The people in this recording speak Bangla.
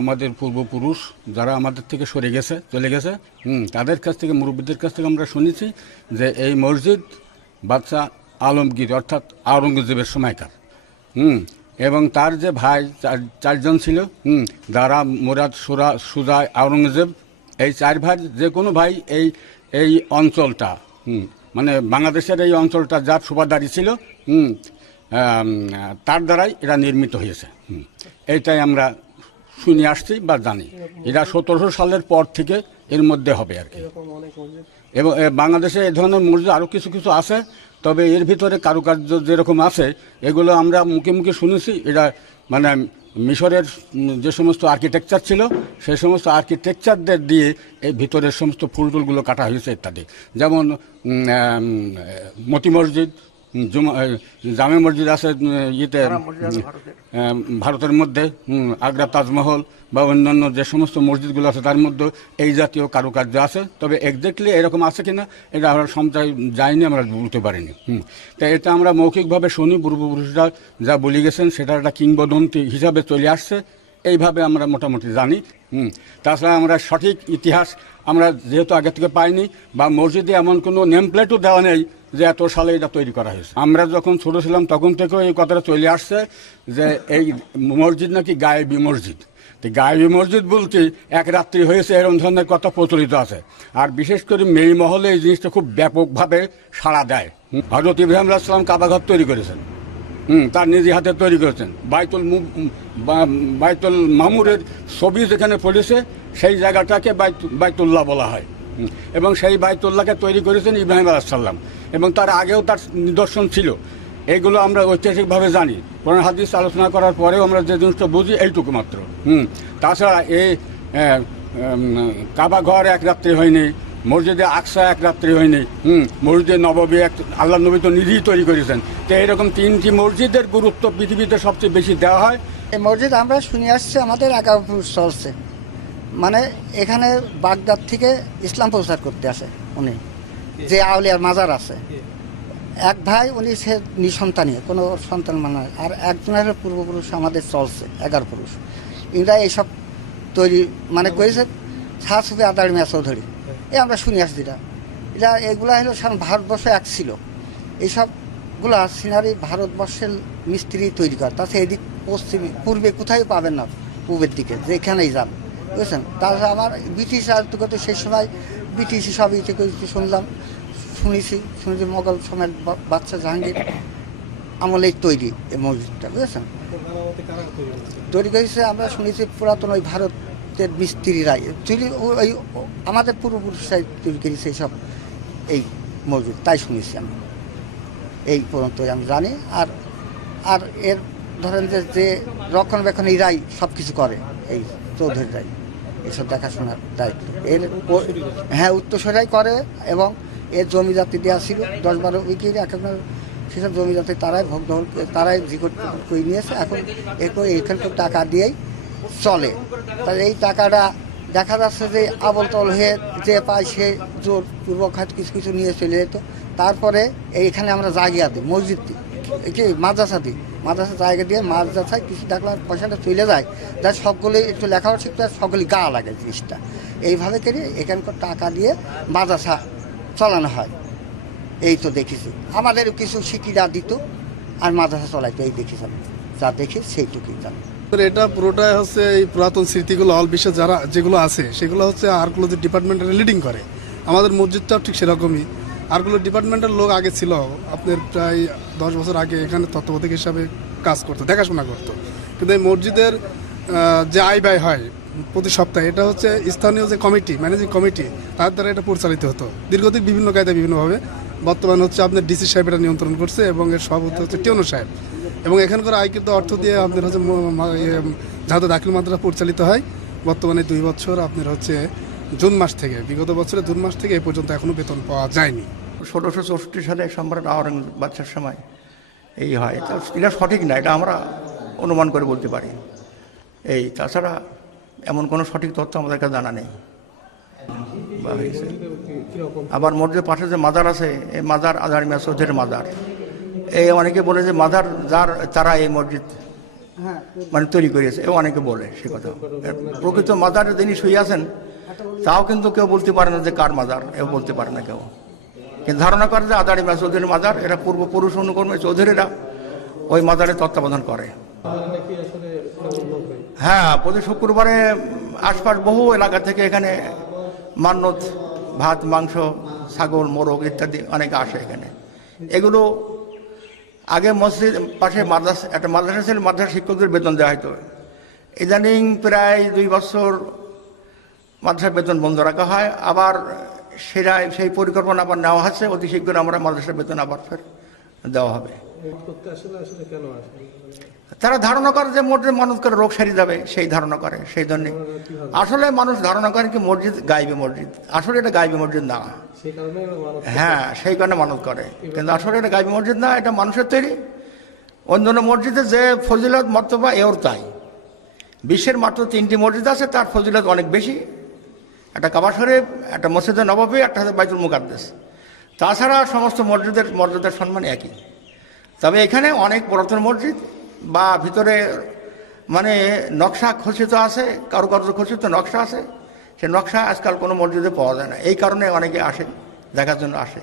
আমাদের পূর্বপুরুষ যারা আমাদের থেকে সরে গেছে চলে গেছে তাদের কাছ থেকে মুরব্বীদের কাছ থেকে আমরা শুনেছি যে এই মসজিদ বাদশাহ আলমগীর অর্থাৎ আওরঙ্গজেবের সময়কার এবং তার যে ভাই চারজন ছিল দারা মুরাদ সুজা আওরঙ্গজেব এই চার ভাই যে কোনো ভাই এই অঞ্চলটা মানে বাংলাদেশের এই অঞ্চলটা যার সুবাদারি ছিল তার দ্বারাই এরা নির্মিত হয়েছে এইটাই আমরা শুনে আসছি বা জানি। এরা 1700 সালের পর থেকে এর মধ্যে হবে আর কি। এবং বাংলাদেশে এই ধরনের মসজিদ আরও কিছু কিছু আছে, তবে এর ভিতরে কারুকার্য যেরকম আছে এগুলো আমরা মুখে মুখে শুনেছি। এরা মানে মিশরের যে সমস্ত আর্কিটেকচার ছিল সেই সমস্ত আর্কিটেকচারদের দিয়ে এই ভিতরের সমস্ত ফুলটুলগুলো কাটা হয়েছে ইত্যাদি। যেমন মতি মসজিদ, জামে মসজিদ আছে ইয়েতে ভারতের মধ্যে, আগ্রা তাজমহল বা অন্যান্য যে সমস্ত মসজিদগুলো আছে তার মধ্যে এই জাতীয় কারুকার্য আছে। তবে এক্স্যাক্টলি এরকম আছে কিনা এটা আমরা সময় যাইনি, আমরা বলতে পারিনি। তাই এটা আমরা মৌখিকভাবে শুনি, পূর্বপুরুষরা যা বলে গেছেন সেটা একটা কিংবদন্তি হিসাবে চলে আসছে, এইভাবে আমরা মোটামুটি জানি। তাছাড়া আমরা সঠিক ইতিহাস আমরা যেহেতু আগে থেকে পাইনি, বা মসজিদে এমন কোনো নেম প্লেটও দেওয়া নেই যে এত সালে এটা তৈরি করা হয়েছে। আমরা যখন ছোটো ছিলাম তখন থেকেও এই কথাটা চলে আসছে যে এই মসজিদ নাকি গায়েবী মসজিদ। তো গায়েবী মসজিদ বলতে এক রাত্রি হয়েছে এরকম ধরনের কথা প্রচলিত আছে। আর বিশেষ করে মেই মহলে এই জিনিসটা খুব ব্যাপকভাবে সাড়া দেয়। হযরত ইব্রাহিম আলাইহিস সালাম কাবাঘর তৈরি করেছেন, তার নিজে হাতে তৈরি করেছেন। বাইতুল মামুরের ছবি যেখানে পড়েছে সেই জায়গাটাকে বাইতুল্লাহ বলা হয়, এবং সেই বাইতুল্লাহকে তৈরি করেছেন ইব্রাহিম আলাইহিস সালাম, এবং তার আগেও তার নিদর্শন ছিল। এইগুলো আমরা ঐতিহাসিকভাবে জানি। কোরআন হাদিস আলোচনা করার পরেও আমরা যে জিনিসটা বুঝি এইটুকু মাত্র। তাছাড়া এই কাবা ঘর এক রাত্রি হয়নি, মসজিদে আকসা এক রাত্রি হয়নি, মসজিদে নববী আল্লাহ নবী তো নিজেই তৈরি করেছেন। তো এইরকম 3টি মসজিদের গুরুত্ব পৃথিবীতে সবচেয়ে বেশি দেওয়া হয়। এই মসজিদ আমরা শুনে আসছি আমাদের 11 পুরুষ চলছে, মানে এখানে বাগদাদ থেকে ইসলাম প্রচার করতে আসে উনি, যে আউলিয়ার মাজার আছে। এক ভাই উনি সে নিঃসন্তানী, কোনো সন্তান মানে, আর একজনের পূর্বপুরুষ আমাদের চলছে 11 পুরুষ। ইংরা এইসব তৈরি মানে করেছে শাহসুফি আদার মিয়া চৌধুরী, এই আমরা শুনে আসছি। এটা এগুলা হলো সারা ভারতবর্ষে এক ছিল। এইসবগুলা সিনারি ভারতবর্ষের মিস্ত্রি তৈরি করে। তাছাড়া এদিক পশ্চিমে পূর্বে কোথায় পাবেন না, পূর্বের দিকে যেখানেই যান, বুঝছেন। তাছাড়া আমার ব্রিটিশ রাজত্ব সেই সময় ব্রিটিশ সব ইতে শুনেছি মোগল সময়ের বাদশা জাহাঙ্গীর আমলেই তৈরি এই মসজিদটা, বুঝেছেন। তৈরি করেছে আমরা শুনেছি পুরাতন ওই ভারতের মিস্ত্রিরাই তৈরি, ওই আমাদের পূর্বপুরুষরাই তৈরি করেছে এইসব এই মসজিদ, তাই শুনেছি আমি। এই পর্যন্ত আমি জানি। আর আর এর ধরেন যে রক্ষণাবেক্ষণ এরাই সব কিছু করে, এই চৌধুরীরাই এসব দেখাশোনার দায়িত্ব এর। হ্যাঁ, উত্তরসরাই করে। এবং এর জমি জাতি দেওয়া ছিল 10-12 উইকের, এখন সেসব জমি জাতি তারাই ভোগ দখল, তারাই রেকর্ড করে নিয়েছে। এখন এরপর এইখানকার টাকা দিয়েই চলে। তাই এই টাকাটা দেখা যাচ্ছে যে আবল তল হয়ে যে পায় সে জোর পূর্বক হাত কিছু কিছু নিয়ে চলে যেত। তারপরে এইখানে আমরা জায়গা দিই, মসজিদ দিই, কি মাদ্রাসা দিই, মাদ্রাসা জায়গা দিয়ে মাদ্রাসায় কিছু দেখলাম পয়সাটা চলে যায়, যার সকলেই একটু লেখাপড়া শিখতে হয়, সকলেই গা লাগে জিনিসটা। এইভাবে করে এখানকার টাকা দিয়ে মাদ্রাসা চালানো হয়। এই তো দেখেছি, আমাদের কিছু শিক্ষিরা দিত আর মাদ্রাসা চলাইতো, এই দেখেছি আমি, যা দেখি সেইটুকুই জানি। এটা পুরোটাই হচ্ছে এই পুরাতন স্মৃতিগুলো অল বিশ্বে যারা যেগুলো আছে সেগুলো হচ্ছে আর্কোলজি ডিপার্টমেন্টের লিডিং করে। আমাদের মসজিদটাও ঠিক সেরকমই। আর্কোলজি ডিপার্টমেন্টের লোক আগে ছিল, আপনার প্রায় 10 বছর আগে এখানে তত্ত্বাবধায়ক হিসাবে কাজ করতো, দেখাশোনা করতো। কিন্তু এই মসজিদের যে আয় ব্যয় হয় প্রতি সপ্তাহে, এটা হচ্ছে স্থানীয় যে কমিটি, ম্যানেজিং কমিটি, তার দ্বারা এটা পরিচালিত হতো দীর্ঘদিন বিভিন্ন কায়দায় বিভিন্নভাবে। বর্তমানে হচ্ছে আপনার ডিসি সাহেব এটা নিয়ন্ত্রণ করছে, এবং এর সভাপতি হচ্ছে টিওনো সাহেব। এবং এখানকার আয়কৃত অর্থ দিয়ে আপনার হচ্ছে যাতে দাখিল মাদ্রাসা পরিচালিত হয়। বর্তমানে 2 বছর আপনার হচ্ছে জুন মাস থেকে, বিগত বছরের জুন মাস থেকে এই পর্যন্ত এখনও বেতন পাওয়া যায়নি। 1664 সালে সম্রাট আওরঙ্গজেব বাদশার সময় এই হয়। এটা সঠিক না, এটা আমরা অনুমান করে বলতে পারি। এই তাছাড়া এমন কোনো সঠিক তথ্য আমাদের কাছে জানা নেই। আবার মসজিদের পাশে যে মাজার আছে, এই মাজার আজহার মিয়া চৌধুরীর মাজার। এই অনেকে বলে যে মাজার যার তারা এই মসজিদ মানে তৈরি করেছে, এবং অনেকে বলে সে কথা। প্রকৃত মাজারে যিনি শুয়ে আছেন তাও কিন্তু কেউ বলতে পারে না যে কার মাজার, এও বলতে পারে না কেউ, কিন্তু ধারণা করে যে আদানি বা চৌধুরীর মাজার। এরা পূর্বপুরুষ অনুকর্মে চৌধুরীরা ওই মাজারে তত্ত্বাবধান করে। হ্যাঁ, প্রতি শুক্রবারে আশপাশ বহু এলাকা থেকে এখানে মান্যত, ভাত, মাংস, ছাগল, মোরগ ইত্যাদি অনেকে আসে এখানে। এগুলো আগে মসজিদ পাশে একটা মাদ্রাসা ছিল, মাদ্রাসা শিক্ষকদের বেতন দেওয়া হতো। ইদানিং প্রায় 2 বছর মাদ্রাসার বেতন বন্ধ রাখা হয়, আবার সেই পরিকল্পনা আবার নেওয়া হচ্ছে, অতি শীঘ্র আমরা মাদ্রাসার বেতন আবার ফের দেওয়া হবে। তারা ধারণা করে যে মসজিদ মানত করে রোগ সারিয়ে যাবে, সেই ধারণা করে, সেই জন্যে। আসলে মানুষ ধারণা করে কি মসজিদ গাইবে মসজিদ, আসলে এটা গাইবে মসজিদ না। হ্যাঁ, সেই কারণে মানত করে, কিন্তু আসলে এটা গাইবে মসজিদ না, এটা মানুষের তৈরি। অন্যান্য মসজিদে যে ফজিলত মর্তবা এর তাই। বিশ্বের মাত্র 3টি মসজিদ আছে, তার ফজিলত অনেক বেশি। একটা কাবা শরীফ, একটা মসজিদে নববী, একটা হচ্ছে বাইতুল মুকাদ্দাস। তাছাড়া সমস্ত মসজিদের মর্যাদার সম্মান একই। তবে এখানে অনেক পুরাতন মসজিদ বা ভিতরে মানে নকশা খচিত আছে, কারুকার্য খচিত নকশা আছে, সে নকশা আজকাল কোনো মসজিদে পাওয়া যায় না। এই কারণে অনেকে আসে, দেখার জন্য আসে।